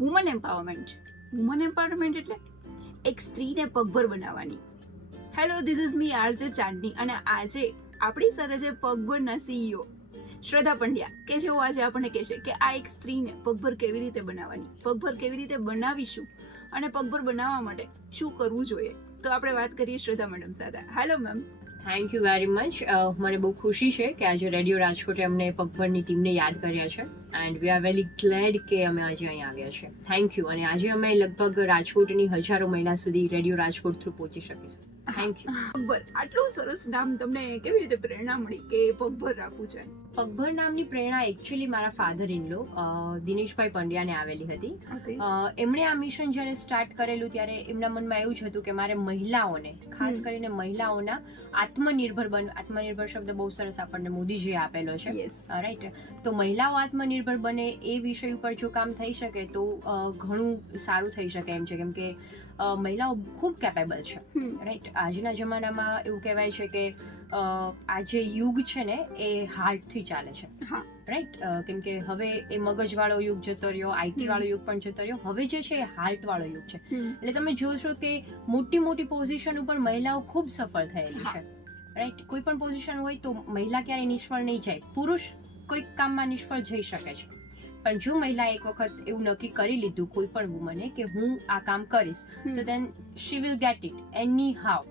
Woman empowerment છે. Woman empowerment એટલે એક સ્ત્રીને પગભર બનાવવાની. Hello, this is me RJ Chandni અને આજે આપણી સાથે છે પગભરના સીઈઓ શ્રદ્ધા પંડ્યા કે જેઓ આજે આપણને કહેશે કે આ એક સ્ત્રીને પગભર કેવી રીતે બનાવવાની, પગભર કેવી રીતે બનાવીશું અને પગભર બનાવવા માટે શું કરવું જોઈએ. તો આપણે વાત કરીએ શ્રદ્ધા મેડમ સાથે. Hello ma'am. Thank you very much. મને બહુ ખુશી છે કે આજે રેડિયો રાજકોટે અમને પગભરની ટીમને યાદ કર્યા છે and we are very glad કે અમે આજે અહીં આવ્યા છે. Thank you. અને આજે અમે લગભગ રાજકોટની હજારો મહિલા સુધી રેડિયો રાજકોટ થ્રુ પહોંચી શકીશું. Thank you. પગભર, આટલું સરસ નામ તમને કેવી રીતે પ્રેરણા મળી કે પગભર રાખવું છે? પગભર નામની પ્રેરણા એકચ્યુઅલી મારા ફાધર ઇન લો દિનેશભાઈ પંડ્યાને આવેલી હતી. Okay. એમણે આ મિશન જ્યારે સ્ટાર્ટ કરેલું ત્યારે એમના મનમાં એવું જ હતું કે મારે મહિલાઓને, ખાસ કરીને મહિલાઓના આત્મનિર્ભર શબ્દ બહુ સરસ આપણને મોદીજીએ આપેલો છે. Yes. રાઈટ. તો મહિલાઓ આત્મનિર્ભર બને એ વિષય ઉપર જો કામ થઈ શકે તો ઘણું સારું થઈ શકે એમ છે, કેમ કે મહિલાઓ ખૂબ કેપેબલ છે. રાઈટ. આજના જમાનામાં એવું કહેવાય છે કે આ જે યુગ છે ને એ હાર્ટથી ચાલે છે. હા. રાઈટ. કેમ કે હવે એ મગજવાળો યુગ જતો રહ્યો, આઈટી વાળો યુગ પણ જતો રહ્યો, હવે જે છે એ હાર્ટ વાળો યુગ છે. એટલે તમે જોશો કે મોટી મોટી પોઝિશન ઉપર મહિલાઓ ખૂબ સફળ થયેલી છે. રાઈટ. કોઈ પણ પોઝિશન હોય તો મહિલા ક્યારેય નિષ્ફળ નહીં જાય. પુરુષ કોઈક કામમાં નિષ્ફળ જઈ શકે છે, પણ જો મહિલા એક વખત એવું નક્કી કરી લીધું કોઈ પણ વુમને કે હું આ કામ કરીશ તો then she will get it anyhow.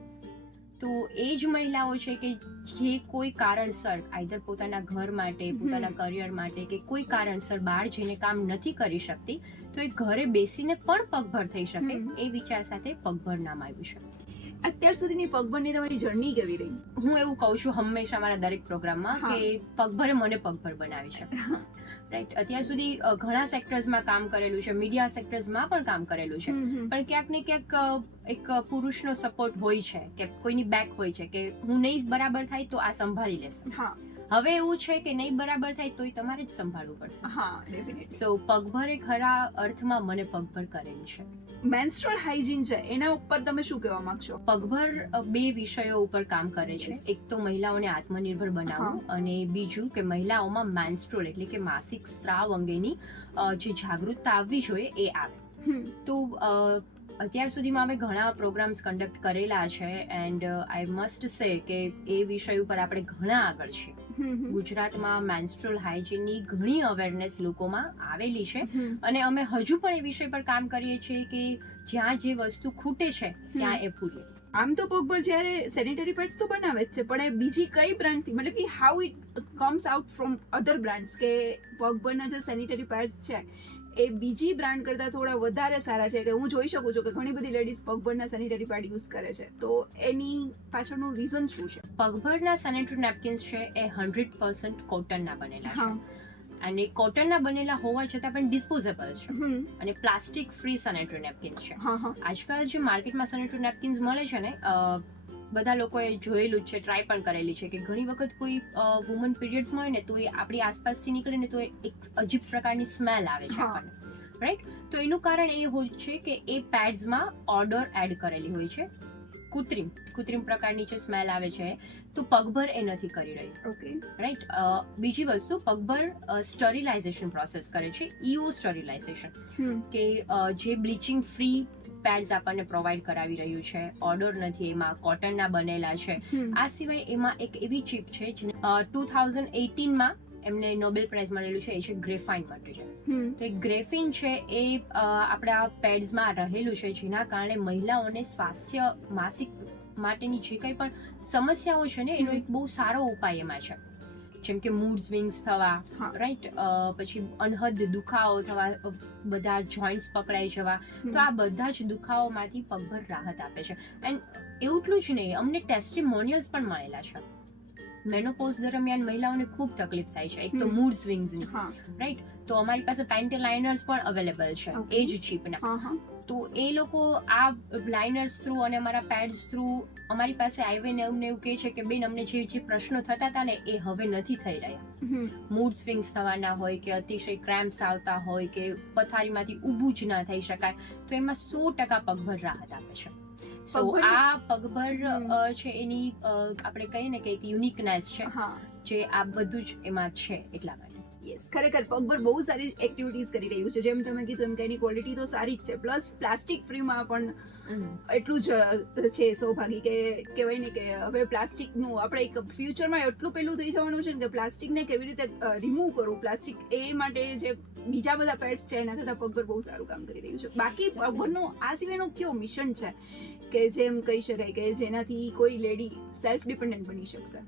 તો એ જ મહિલાઓ છે કે જે કોઈ કારણસર આઈધર પોતાના ઘર માટે, પોતાના કરિયર માટે કે કોઈ કારણસર બહાર જઈને કામ નથી કરી શકતી, તો એ ઘરે બેસીને પણ પગભર થઈ શકે એ વિચાર સાથે પગભર નામ આવ્યું છે. અત્યાર સુધીની પગભરની તમારી જર્ની કેવી રહી? હું એવું કહું છું હંમેશા મારા દરેક પ્રોગ્રામમાં કે પગભરે મને પગભર બનાવી શકે. રાઈટ. અત્યાર સુધી ઘણા સેક્ટર્સમાં કામ કરેલું છે, મીડિયા સેક્ટર્સમાં પણ કામ કરેલું છે, પણ ક્યાંક ને ક્યાંક એક પુરુષનો સપોર્ટ હોય છે કે કોઈની બેક હોય છે કે હું નહીં બરાબર થાય તો આ સંભાળી લેશે. હવે એવું છે કે નહીં બરાબર થાય તોય તમારે જ સંભાળવું પડશે. હા, ડેફિનેટલી. સો પગભરે ખરા અર્થમાં મને પગભર કરેલી છે. મેન્સ્ટ્રુઅલ હાઇજીન છે, એના ઉપર તમે શું કહેવા માંગશો? પગભર બે વિષયો ઉપર કામ કરે છે. એક તો મહિલાઓને આત્મનિર્ભર બનાવવું અને બીજું કે મહિલાઓમાં મેન્સ્ટ્રુઅલ એટલે કે માસિક સ્ત્રાવ અંગેની જે જાગૃતતા આવવી જોઈએ એ આવે. તો અત્યાર સુધીમાં અમે ઘણા પ્રોગ્રામ્સ કન્ડક્ટ કરેલા છે એન્ડ આઈ મસ્ટ સે કે એ વિષય ઉપર આપણે ઘણા આગળ છીએ. ગુજરાતમાં મેન્સ્ટ્રુઅલ હાઇજીનની ઘણી અવેરનેસ લોકોમાં આવેલી છે અને અમે હજુ પણ એ વિષય પર કામ કરીએ છીએ કે જ્યાં જે વસ્તુ ખૂટે છે ત્યાં એ પૂરીએ. આમ તો પગભર જ્યારે સેનિટરી પેડ્સ તો બનાવે જ છે, પણ એ બીજી કઈ બ્રાન્ડથી, મતલબ કે how it comes out from other brands કે પગભરના જે સેનિટરી પેડ્સ છે એ બીજી બ્રાન્ડ કરતાં થોડા વધારે સારા છે? કે હું જોઈ શકું છું કે ઘણી બધી લેડીઝ પગભરના સેનિટરી પેડ યુઝ કરે છે, તો એની પાછળનું રીઝન શું છે? પગભરના સેનિટરી નેપકિન્સ છે એ 100% કોટનના બનેલા છે અને કોટનના બનેલા હોવા છતાં પણ ડિસ્પોઝેબલ છે અને પ્લાસ્ટિક ફ્રી સેનિટરી નેપકિન્સ છે. આજકાલ જે માર્કેટમાં સેનિટરી નેપકિન્સ મળે છે ને, બધા લોકોએ જોયેલું જ છે, ટ્રાય પણ કરેલી છે કે ઘણી વખત કોઈ વુમન પીરિયડ્સમાં હોય ને તો એ આપણી આસપાસથી નીકળે ને તો એક અજીબ પ્રકારની સ્મેલ આવે છે આપણને. રાઈટ. તો એનું કારણ એ હોય છે કે એ પેડ્સમાં ઓડર એડ કરેલી હોય છે, કૃત્રિમ પ્રકારની જે સ્મેલ આવે છે, તો પગભર એ નથી કરી રહી. ઓકે. રાઈટ. બીજી વસ્તુ, પગભર સ્ટરીલાઇઝેશન પ્રોસેસ કરે છે, ઈઓ સ્ટરીલાઇઝેશન, કે જે બ્લીચિંગ ફ્રી પેડ્સ આપણને પ્રોવાઈડ કરાવી રહ્યું છે. ઓર્ડર નથી, એમાં કોટનના બનેલા છે. આ સિવાય એમાં એક એવી ચીપ છે જે 2018માં એમને નોબેલ પ્રાઇઝ મળેલું છે, એ છે ગ્રેફાઇન મટીરિયલ. તો એ ગ્રેફિન છે એ આપણા પેડ્સમાં રહેલું છે, જેના કારણે મહિલાઓને સ્વાસ્થ્ય, માસિક માટેની જે કંઈ પણ સમસ્યાઓ છે ને એનો એક બહુ સારો ઉપાય એમાં છે. જેમ કે મૂડ સ્વિંગ્સ થવા, રાઈટ, પછી અનહદ દુખાવો થવા, બધા જોઈન્ટ્સ પકડાઈ જવા, તો આ બધા જ દુખાવોમાંથી પગભર રાહત આપે છે. એન્ડ એટલું જ નહીં, અમને ટેસ્ટિમોનિયલ્સ પણ મળેલા છે. મેનોપોઝ દરમિયાન મહિલાઓને ખૂબ તકલીફ થાય છે, એક તો મૂડ સ્વિંગ્સની. રાઈટ. તો અમારી પાસે પેન્ટી લાઇનર્સ પણ અવેલેબલ છે એ જ ચીપના. તો એ લોકો આ લાઇનર્સ થ્રુ અને અમારા પેડ્સ થ્રુ અમારી પાસે આવીને અમને એવું કહે છે કે બેન, અમને જે પ્રશ્નો થતા હતા ને એ હવે નથી થઈ રહ્યા. મૂડ સ્વિંગ્સ થવાના હોય કે અતિશય ક્રેમ્પ્સ આવતા હોય કે પથારીમાંથી ઊભું જ ના થઈ શકાય, તો એમાં 100% પગભર રાહત આપે છે. સો આ પગભર છે એની આપણે કહીએ ને કે એક યુનિકનેસ છે જે આ બધું જ એમાં છે એટલા માટે. યસ, ખરેખર પગભર બહુ સારી એક્ટિવિટીઝ કરી રહ્યું છે. જેમ તમે કીધું એમ કે એની ક્વોલિટી તો સારી જ છે, પ્લસ પ્લાસ્ટિક ફ્રીમાં પણ એટલું જ છે સૌભાગી કે કહેવાય ને કે હવે પ્લાસ્ટિકનું આપણે એક ફ્યુચરમાં એટલું પેલું થઈ જવાનું છે ને કે પ્લાસ્ટિકને કેવી રીતે રિમૂવ કરવું, પ્લાસ્ટિક એ માટે જે બીજા બધા પેડ્સ છે એના કરતાં પગભર બહુ સારું કામ કરી રહ્યું છે. બાકી પગભરનો આ સિવાયનો કયો મિશન છે કે જેમ કહી શકાય કે જેનાથી કોઈ લેડી સેલ્ફ ડિપેન્ડન્ટ બની શકશે?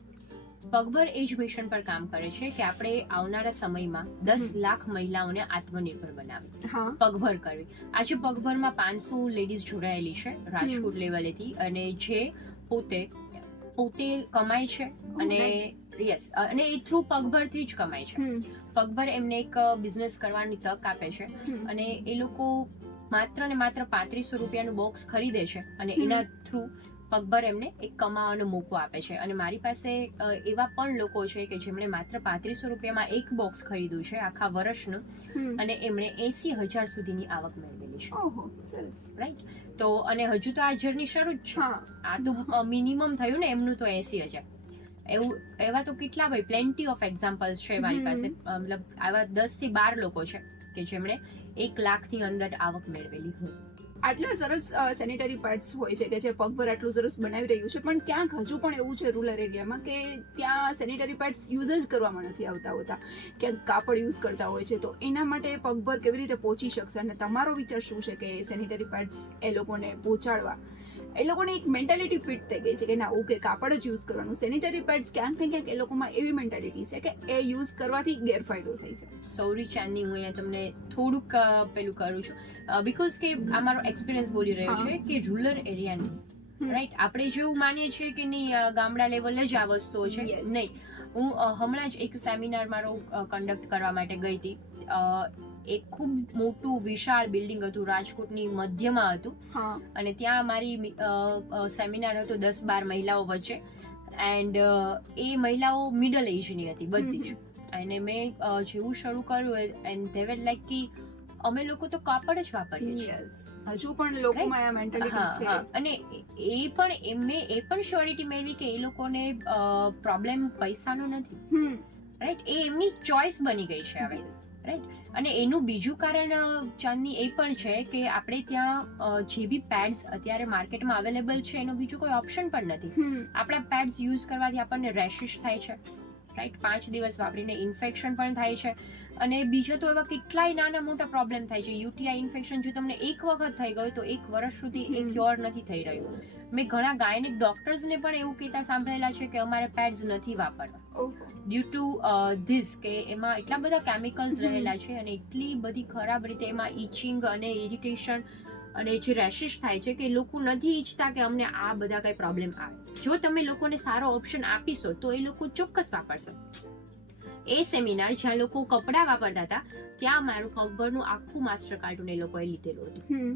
પગભર એ જ મિશન પર કામ કરે છે કે આપણે આવનારા સમયમાં 10 લાખ મહિલાઓને આત્મનિર્ભર બનાવી, પગભર કરવી. આજે પગભરમાં 500 લેડીઝ જોડાયેલી છે રાજકોટ લેવલેથી, અને જે પોતે કમાય છે અને યસ, અને એ થ્રુ પગભરથી જ કમાય છે. પગભર એમને એક બિઝનેસ કરવાની તક આપે છે, અને એ લોકો માત્ર ને માત્ર 3500 રૂપિયાનું બોક્સ ખરીદે છે, અને એના થ્રુ પગભર એમને એક કમાવાનો મોકો આપે છે. અને મારી પાસે એવા પણ લોકો છે કે જેમણે માત્ર 3500 રૂપિયામાં એક બોક્સ ખરીદ્યું છે આખા વર્ષનું, અને એમણે 80,000 સુધીની આવક મેળવેલી છે. ઓહો, સરસ, રાઈટ. તો અને હજુ તો આ જર્ની શરૂ જ છે. આ તો મિનિમમ થયું ને એમનું તો 80,000. એવા તો કેટલા ભાઈ, પ્લેન્ટી ઓફ એક્ઝામ્પલ્સ છે મારી પાસે. મતલબ આવા 10 થી 12 લોકો છે કે જેમણે 1 લાખથી અંદર આવક મેળવેલી હોય. આટલા સરસ સેનિટરી પેડ્સ હોય છે કે જે પગભર આટલું સરસ બનાવી રહ્યું છે, પણ ક્યાંક હજુ પણ એવું છે રૂરલ એરિયામાં કે ત્યાં સેનિટરી પેડ્સ યુઝ જ કરવામાં નથી આવતા હોતા, ક્યાંક કાપડ યુઝ કરતા હોય છે. તો એના માટે પગભર કેવી રીતે પહોંચી શકશે, અને તમારો વિચાર શું છે કે સેનિટરી પેડ્સ એ લોકોને પહોંચાડવા? એ લોકોને એક મેન્ટાલિટી ફિટ થઈ ગઈ છે કે ના, ઓકે કાપડ જ યુઝ કરવાનું. સેનિટરી પેડ્સ ક્યાંક ને ક્યાંક એ લોકોમાં એવી મેન્ટાલિટી છે કે એ યુઝ કરવાથી ગેરફાયદો થાય છે. સૌરી ચાંદની હું અહીંયા તમને થોડુંક પેલું કરું છું, બીકોઝ કે આ મારો એક્સપિરિયન્સ બોલી રહ્યો છે કે રૂરલ એરિયાની, રાઈટ, આપણે જેવું માનીએ છીએ કે નહીં ગામડા લેવલે જ આ વસ્તુઓ છે, નહીં. હું હમણાં જ એક સેમિનાર મારો કન્ડક્ટ કરવા માટે ગઈ હતી. એક ખૂબ મોટું વિશાળ બિલ્ડિંગ હતું, રાજકોટની મધ્યમાં હતું, અને ત્યાં મારી સેમિનાર હતો 10-12 મહિલાઓ વચ્ચે, એન્ડ એ મહિલાઓ મિડલ એજની હતી બધી જ. અને મેં જેવું શરૂ કર્યું એન્ડ ધે વેર લાઈક કે અમે લોકો તો કાપડ જ વાપરીએ છીએ. હજુ પણ લોકોમાં આ મેન્ટાલિટી છે, અને એ પણ શ્યોરિટી મેળવી કે એ લોકોને પ્રોબ્લેમ પૈસાનો નથી, રાઈટ, એ એમની ચોઇસ બની ગઈ છે હવે, રાઈટ. અને એનું બીજું કારણ ચાંદની એ પણ છે કે આપણે ત્યાં જે બી પેડ્સ અત્યારે માર્કેટમાં અવેલેબલ છે એનો બીજો કોઈ ઓપ્શન પણ નથી. આપણા પેડ્સ યુઝ કરવાથી આપણને રેશિશ થાય છે, રાઈટ, 5 દિવસ વાપરીને ઇન્ફેક્શન પણ થાય છે, અને બીજા તો એવા કેટલાય નાના મોટા પ્રોબ્લેમ થાય છે. યુટીઆઈ ઇન્ફેક્શન જો તમને એક વખત થઈ ગયું તો 1 વર્ષ સુધી એ ક્યોર નથી થઈ રહ્યું. મેં ઘણા ગાયનિક ડોક્ટર્સને પણ એવું કહેતા સાંભળેલા છે કે અમારે પેડ્સ નથી વાપરવા ડ્યુ ટુ ધીસ, કે એમાં એટલા બધા કેમિકલ્સ રહેલા છે, અને એટલી બધી ખરાબ રીતે એમાં ઇચિંગ અને ઇરિટેશન અને જે રેશિશ થાય છે કે લોકો નથી ઈચ્છતા કે અમને આ બધા કઈ પ્રોબ્લેમ આવે. જો તમે લોકોને સારો ઓપ્શન આપીશો તો એ લોકો ચોક્કસ વાપરશે. એ સેમિનાર જ્યાં લોકો કપડા વાપરતા હતા ત્યાં મારું પગભરનું આખું માસ્ટર કાર્ટૂન એ લોકોએ લીધેલું હતું,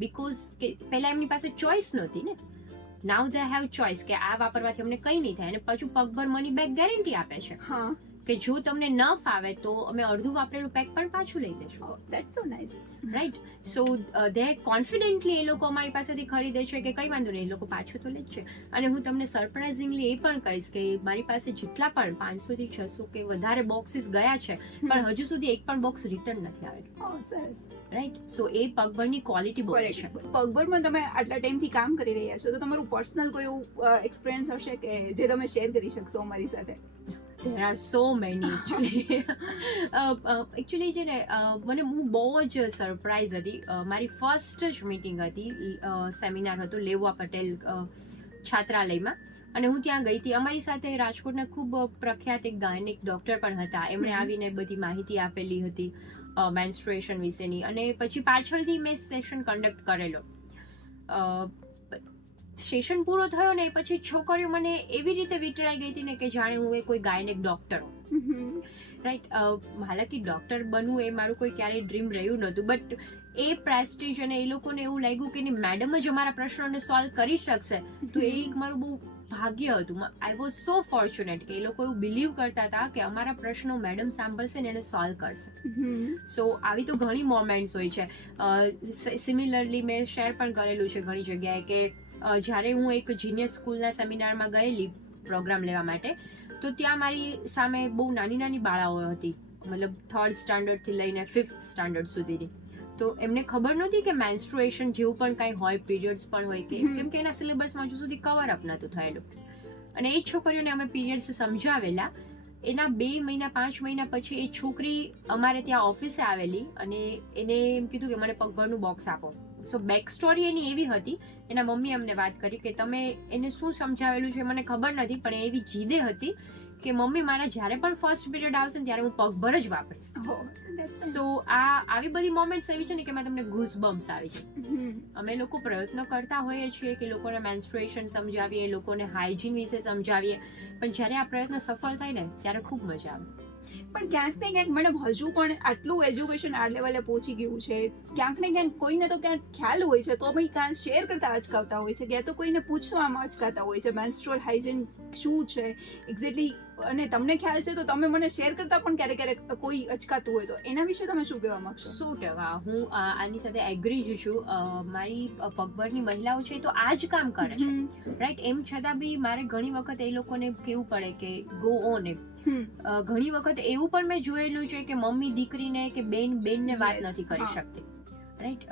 બીકોઝ કે પહેલા એમની પાસે ચોઇસ નહોતી ને. નાઉ દે હેવ ચોઇસ કે આ વાપરવાથી અમને કંઈ નહીં થાય, અને પછી પગભર મની બેક ગેરંટી આપે છે કે જો તમને ન ફાવે તો અમે અડધું વાપરેલું પેક પણ પાછું લઈ દઈશું. That's so nice, right. So they confidently એ લોકો અમારી પાસેથી ખરીદે છે કે કંઈ વાંધો નહીં, એ લોકો પાછું તો લે જ છે. અને હું તમને સરપ્રાઇઝિંગલી એ પણ કહીશ કે મારી પાસે જેટલા પણ 500 થી 600 કે વધારે બોક્સીસ ગયા છે, પણ હજુ સુધી એક પણ બોક્સ રિટર્ન નથી આવેલું. સરસ, રાઈટ. સો એ પગભરની ક્વોલિટી બોલે છે. પગભરમાં તમે આટલા ટાઈમથી કામ કરી રહ્યા છો તો તમારું પર્સનલ કોઈ એવું એક્સપિરિયન્સ હશે કે જે તમે શેર કરી શકશો અમારી સાથે? There are so many actually છે ને, હું બહુ જ સરપ્રાઈઝ હતી. મારી ફર્સ્ટ જ મીટિંગ હતી, સેમિનાર હતો લેવા પટેલ છાત્રાલયમાં, અને હું ત્યાં ગઈ હતી. અમારી સાથે રાજકોટના ખૂબ પ્રખ્યાત એક ગાયનિક ડોક્ટર પણ હતા, એમણે આવીને બધી માહિતી આપેલી હતી મેન્સ્ટ્રુએશન વિશેની, અને પછી પાછળથી મેં સેશન કન્ડક્ટ કરેલો. સેશન પૂરો થયો ને પછી છોકરીઓ મને એવી રીતે વિટળાઈ ગઈ હતી ને કે જાણે હું કોઈ ગાયનેક ડોક્ટર હોઉં, રાઈટ. હાલાકી ડોક્ટર બનવું એ મારું કોઈ ક્યારેય ડ્રીમ રહ્યું નહોતું, બટ એ પ્રેસ્ટીજ અને એ લોકોને એવું લાગ્યું કે મેડમ જ અમારા પ્રશ્નોને સોલ્વ કરી શકશે, તો એ એક મારું બહુ ભાગ્ય હતું. આઈ વોઝ સો ફોર્ચ્યુનેટ કે એ લોકો એવું બિલીવ કરતા હતા કે અમારા પ્રશ્નો મેડમ સાંભળશે ને એને સોલ્વ કરશે. સો આવી તો ઘણી મોમેન્ટ્સ હોય છે. સિમિલરલી મેં શેર પણ કરેલું છે ઘણી જગ્યાએ કે જ્યારે હું એક જીનિયસ સ્કૂલના સેમિનારમાં ગયેલી પ્રોગ્રામ લેવા માટે, તો ત્યાં મારી સામે બહુ નાની નાની બાળાઓ હતી, મતલબ 3rd સ્ટાન્ડર્ડ થી લઈને 5th સ્ટાન્ડર્ડ સુધીની. તો એમને ખબર નહોતી કે મેન્સ્ટ્રુએશન જેવું પણ કાંઈ હોય, પીરિયડ્સ પણ હોય કે, કેમ કે એના સિલેબસમાં હજુ સુધી કવર અપ નહોતું થયેલું. અને એ છોકરીઓને અમે પીરિયડ્સ સમજાવેલા. એના 2 મહિના 5 મહિના પછી એ છોકરી અમારે ત્યાં ઓફિસે આવેલી અને એને એમ કીધું કે મને પગભરનું બોક્સ આપો. સો બેક સ્ટોરી એની એવી હતી, એના મમ્મીએ અમને વાત કરી કે તમે એને શું સમજાવેલું છે મને ખબર નથી, પણ એવી જીદે હતી કે મમ્મી મારા જ્યારે પણ ફર્સ્ટ પીરિયડ આવશે ને ત્યારે હું પગભર જ વાપરીશ. સો આવી બધી મોમેન્ટ્સ એવી છે ને કે મેં તમને ગૂઝ બમ્સ આવી છે. અમે લોકો પ્રયત્ન કરતા હોઈએ છીએ કે લોકોને મેન્સ્ટ્રુએશન સમજાવીએ, લોકોને હાઇજીન વિશે સમજાવીએ, પણ જ્યારે આ પ્રયત્ન સફળ થાય ને ત્યારે ખૂબ મજા આવે. પણ ક્યાંક ને ક્યાંક મેડમ હજુ પણ આટલું એજ્યુકેશન આ લેવલે પહોંચી ગયું છે, ક્યાંક ને ક્યાંક કોઈને તો ક્યાંક ખ્યાલ હોય છે તો ભાઈ કાં શેર કરતા અચકાવતા હોય છે, કે તો કોઈને પૂછવામાં અચકાતા હોય છે મેન્સ્ટ્રુઅલ હાઇજીન શું છે એક્ઝેક્ટલી, અને તમને ખ્યાલ છે તો તમે મને શેર કરતા પણ ક્યારેક ક્યારેક કોઈ અચકાતું હોય તો એના વિશે તમે શું કહેવા માંગશો? 100% હું આની સાથે એગ્રી જ છું. મારી પગભરની મહિલાઓ છે તો આ જ કામ કરે છે, રાઈટ. એમ છતાં બી મારે ઘણી વખત એ લોકોને કહેવું પડે કે ગો ઓન. ઘણી વખત એવું પણ મેં જોયેલું છે કે મમ્મી દીકરીને કે બેનને વાત નથી કરી શકતી, રાઈટ.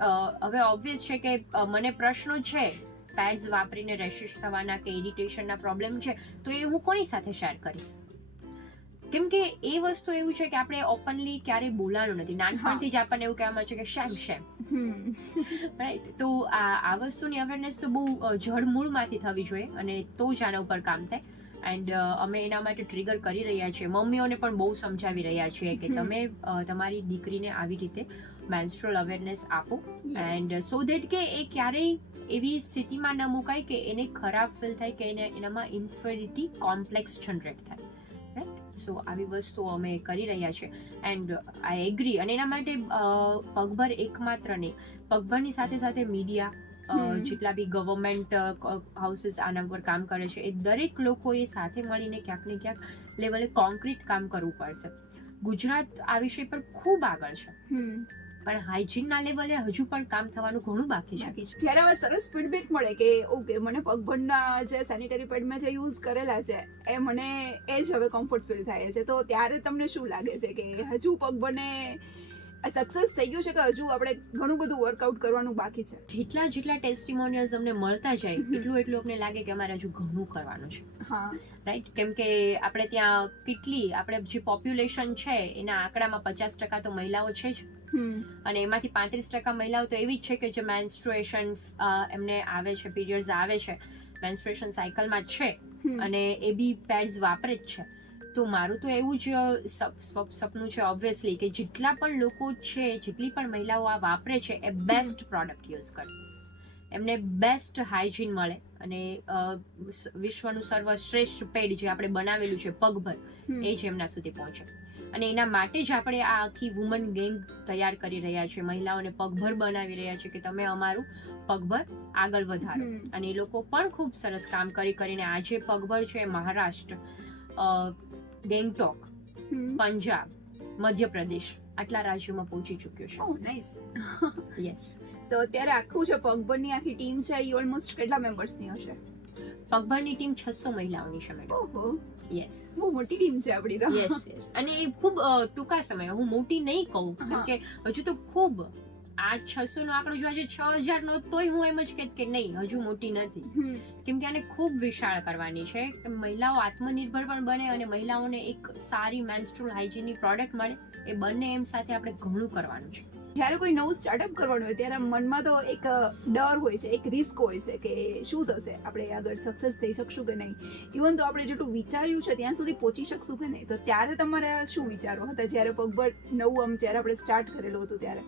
હવે ઓબ્વિયસ છે કે મને પ્રશ્નો છે પેડ્સ વાપરીને રેશિસ થવાના કે ઇરિટેશનના પ્રોબ્લેમ છે, તો એ હું કોની સાથે શેર કરીશ? કેમ કે એ વસ્તુ એવું છે કે આપણે ઓપનલી ક્યારેય બોલાવાનું નથી. નાનપણથી જ આપણને એવું કહેવામાં છે કે શેમ, રાઈટ. તો આ વસ્તુની અવેરનેસ તો બહુ જડમૂળમાંથી થવી જોઈએ અને તો જ આના ઉપર કામ થાય. એન્ડ અમે એના માટે ટ્રિગર કરી રહ્યા છીએ, મમ્મીઓને પણ બહુ સમજાવી રહ્યા છીએ કે તમે તમારી દીકરીને આવી રીતે મેન્સ્ટ્રુઅલ અવેરનેસ આપો, એન્ડ સો ધેટ કે એ ક્યારેય એવી સ્થિતિમાં ન મુકાય કે એને ખરાબ ફીલ થાય કે એનામાં ઇન્ફેરિટી કોમ્પ્લેક્સ જનરેટ થાય, રાઈટ. સો આવી વસ્તુઓ અમે કરી રહ્યા છીએ એન્ડ આઈ એગ્રી. અને એના માટે પગભર એકમાત્ર નહીં, પગભરની સાથે સાથે મીડિયા, જેટલા બી ગવર્મેન્ટ હાઉસીસ આના પર કામ કરે છે, એ દરેક લોકોએ સાથે મળીને ક્યાંક ને ક્યાંક લેવલે કોન્ક્રીટ કામ કરવું પડશે. ગુજરાત આ વિષય પર ખૂબ આગળ છે, પણ હાઇજીનના લેવલે હજુ પણ કામ થવાનું ઘણું બાકી છે. જ્યારે હવે સરસ ફીડબેક મળે કે ઓકે મને પગભરના જે સેનિટરી પેડ મેં જે યુઝ કરેલા છે એ મને એ જ હવે કમ્ફર્ટ ફીલ થાય છે, તો ત્યારે તમને શું લાગે છે કે હજુ પગભરને સક્સેસ થઈ ગયું છે કે હજુ આપણે ઘણું બધું વર્કઆઉટ કરવાનું બાકી છે? જેટલા ટેસ્ટિમોનિયલ્સ અમને મળતા જાય એટલું અમને લાગે કે અમારે હજુ ઘણું કરવાનું છે, રાઈટ. કેમ કે આપણે ત્યાં આપણે જે પોપ્યુલેશન છે એના આંકડામાં 50% તો મહિલાઓ છે જ, અને એમાંથી 35% મહિલાઓ તો એવી જ છે કે જે મેન્સ્ટ્રુએશન એમને આવે છે, પીરિયડ્સ આવે છે, મેન્સ્ટ્રુએશન સાયકલમાં છે અને એ બી પેડ્સ વાપરે જ છે. તો મારું તો એવું જ સપનું છે ઓબ્વિયસલી કે જેટલા પણ લોકો છે, જેટલી પણ મહિલાઓ આ વાપરે છે એ બેસ્ટ પ્રોડક્ટ યુઝ કરે, એમને બેસ્ટ હાઇજીન મળે અને વિશ્વનું સર્વશ્રેષ્ઠ પેડ જે આપણે બનાવેલું છે પગભર, એ જ એમના સુધી પહોંચે. અને એના માટે જ આપણે આ આખી વુમન ગેંગ તૈયાર કરી રહ્યા છીએ, મહિલાઓને પગભર બનાવી રહ્યા છીએ કે તમે અમારું પગભર આગળ વધારો. અને એ લોકો પણ ખૂબ સરસ કામ કરીને આજે પગભર છે મહારાષ્ટ્ર, ગેંગટોક, પંજાબ, મધ્યપ્રદેશ આટલા રાજ્યોમાં પહોંચી ચૂક્યો છે. ઓહ નાઈસ. યસ. તો અત્યારે આખું જે પગભરની આખી ટીમ છે એ ઓલમોસ્ટ કેટલા મેમ્બર્સની હશે? પગભરની ટીમ 600 મહિલાઓની છે મેડમ. ઓહો. યસ. બહુ મોટી ટીમ છે આપણી તો. યસ. અને એ ખૂબ ટૂંકા સમયમાં, હું મોટી નહીં કહું કેમ કે હજુ તો ખૂબ, આ 600 નો આંકડો જો આજે 6000 નો તોય હું એમ જ કહેત કે નહીં હજુ મોટી નથી, કેમ કે આને ખૂબ વિશાળ કરવાની છે કે મહિલાઓ આત્મનિર્ભર પણ બને અને મહિલાઓને એક સારી મેન્સ્ટ્રુઅલ હાઇજીનની પ્રોડક્ટ મળે, એ બંને એમ સાથે આપણે ઘણું કરવાનું છે. જ્યારે કોઈ નવું સ્ટાર્ટઅપ કરવાનું હોય ત્યારે મનમાં તો એક ડર હોય છે, એક રિસ્ક હોય છે કે શું થશે, આપણે આગળ સક્સેસ થઈ શકશું કે નહીં, ઇવન તો આપણે જેટલું વિચાર્યું છે ત્યાં સુધી પહોંચી શકશું કે નહીં. તો ત્યારે તમારે શું વિચારો હતા જ્યારે પગભર નવું જ્યારે આપણે સ્ટાર્ટ કરેલું હતું ત્યારે?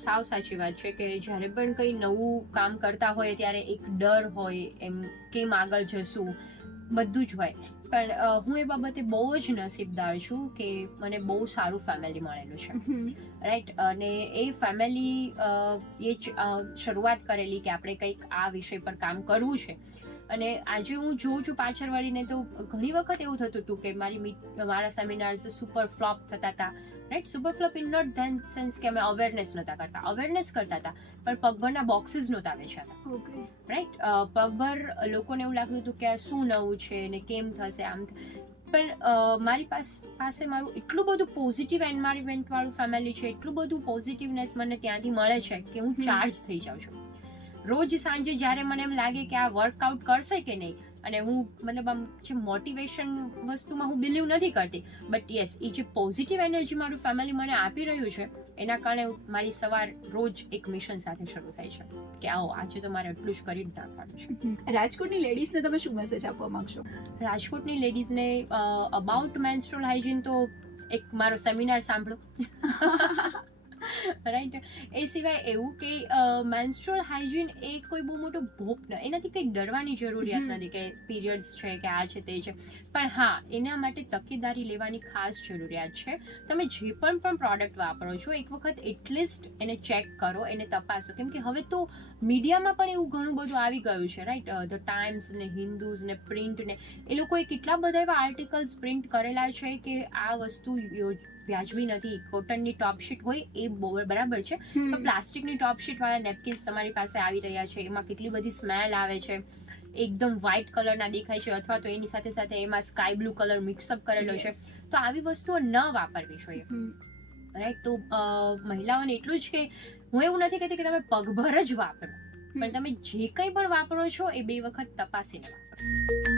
સાવ સાચી વાત છે કે જ્યારે પણ કંઈ નવું કામ કરતા હોય ત્યારે એક ડર હોય, એમ કેમ આગળ જશું, બધું જ હોય. પણ હું એ બાબતે બહુ જ નસીબદાર છું કે મને બહુ સારું ફેમિલી મળેલું છે, રાઈટ. અને એ ફેમિલી એ જ શરૂઆત કરેલી કે આપણે કંઈક આ વિષય પર કામ કરવું છે. અને આજે હું જોઉં છું પાછળ વળીને તો ઘણી વખત એવું થતું હતું કે મારા સેમિનાર્સ સુપર ફ્લોપ થતા હતા, right. Super flop in not then sense કે અમે અવેરનેસ નહોતા કરતા, અવેરનેસ કરતા હતા પણ પગભરના બોક્સીસ નહોતા વેચાતા, રાઈટ. પગભર લોકોને એવું લાગતું હતું કે આ શું નવું છે ને કેમ થશે આમ. પણ મારી પાસે મારું એટલું બધું પોઝિટિવ એન્વાયરમેન્ટ વાળું ફેમિલી છે, એટલું બધું પોઝિટિવનેસ મને ત્યાંથી મળે છે કે હું ચાર્જ થઈ જાઉં છું. રોજ સાંજે જ્યારે મને એમ લાગે કે આ વર્કઆઉટ કરશે કે નહીં, અને હું મતલબ આમ જે મોટિવેશન વસ્તુમાં હું બિલીવ નથી કરતી, બટ યસ એ જે પોઝિટિવ એનર્જી મારું ફેમિલી મને આપી રહ્યું છે એના કારણે મારી સવાર રોજ એક મિશન સાથે શરૂ થાય છે કે આવો આજે તો મારે એટલું જ કરી જ નાખવાનું છે. રાજકોટની લેડીઝને તમે શું મેસેજ આપવા માંગશો? રાજકોટની લેડીઝને અબાઉટ મેન્સ્ટ્રુઅલ હાઇજીન તો એક મારો સેમિનાર સાંભળો. રાઈટ. એ સિવાય એવું કે મેન્સ્ટ્રુઅલ હાઇજીન એ કોઈ બહુ મોટો ભોગ ન, એનાથી કંઈ ડરવાની જરૂરિયાત નથી કે પીરિયડ્સ છે કે આ છે તે છે, પણ હા એના માટે તકેદારી લેવાની ખાસ જરૂરિયાત છે. તમે જે પણ પ્રોડક્ટ વાપરો છો એક વખત એટલીસ્ટ એને ચેક કરો, એને તપાસો, કેમ કે હવે તો મીડિયામાં પણ એવું ઘણું બધું આવી ગયું છે. રાઈટ. ધ ટાઈમ્સ ને હિન્દુઝ ને પ્રિન્ટ ને એ લોકોએ કેટલા બધા એવા આર્ટિકલ્સ પ્રિન્ટ કરેલા છે કે આ વસ્તુ વ્યાજબી નથી. કોટનની ટોપશીટ હોય એ બરાબર છે, પણ પ્લાસ્ટિકની ટોપશીટ વાળા નેપકિન્સ તમારી પાસે આવી રહ્યા છે, એમાં કેટલી બધી સ્મેલ આવે છે, એકદમ વ્હાઇટ કલરના દેખાય છે, અથવા તો એની સાથે સાથે એમાં સ્કાય બ્લુ કલર મિક્સઅપ કરેલો છે. તો આવી વસ્તુઓ ન વાપરવી જોઈએ. રાઈટ. તો મહિલાઓને એટલું જ કે હું એવું નથી કહેતી કે તમે પગભર જ વાપરો, પણ તમે જે કંઈ પણ વાપરો છો એ 2 વખત તપાસીને વાપરો.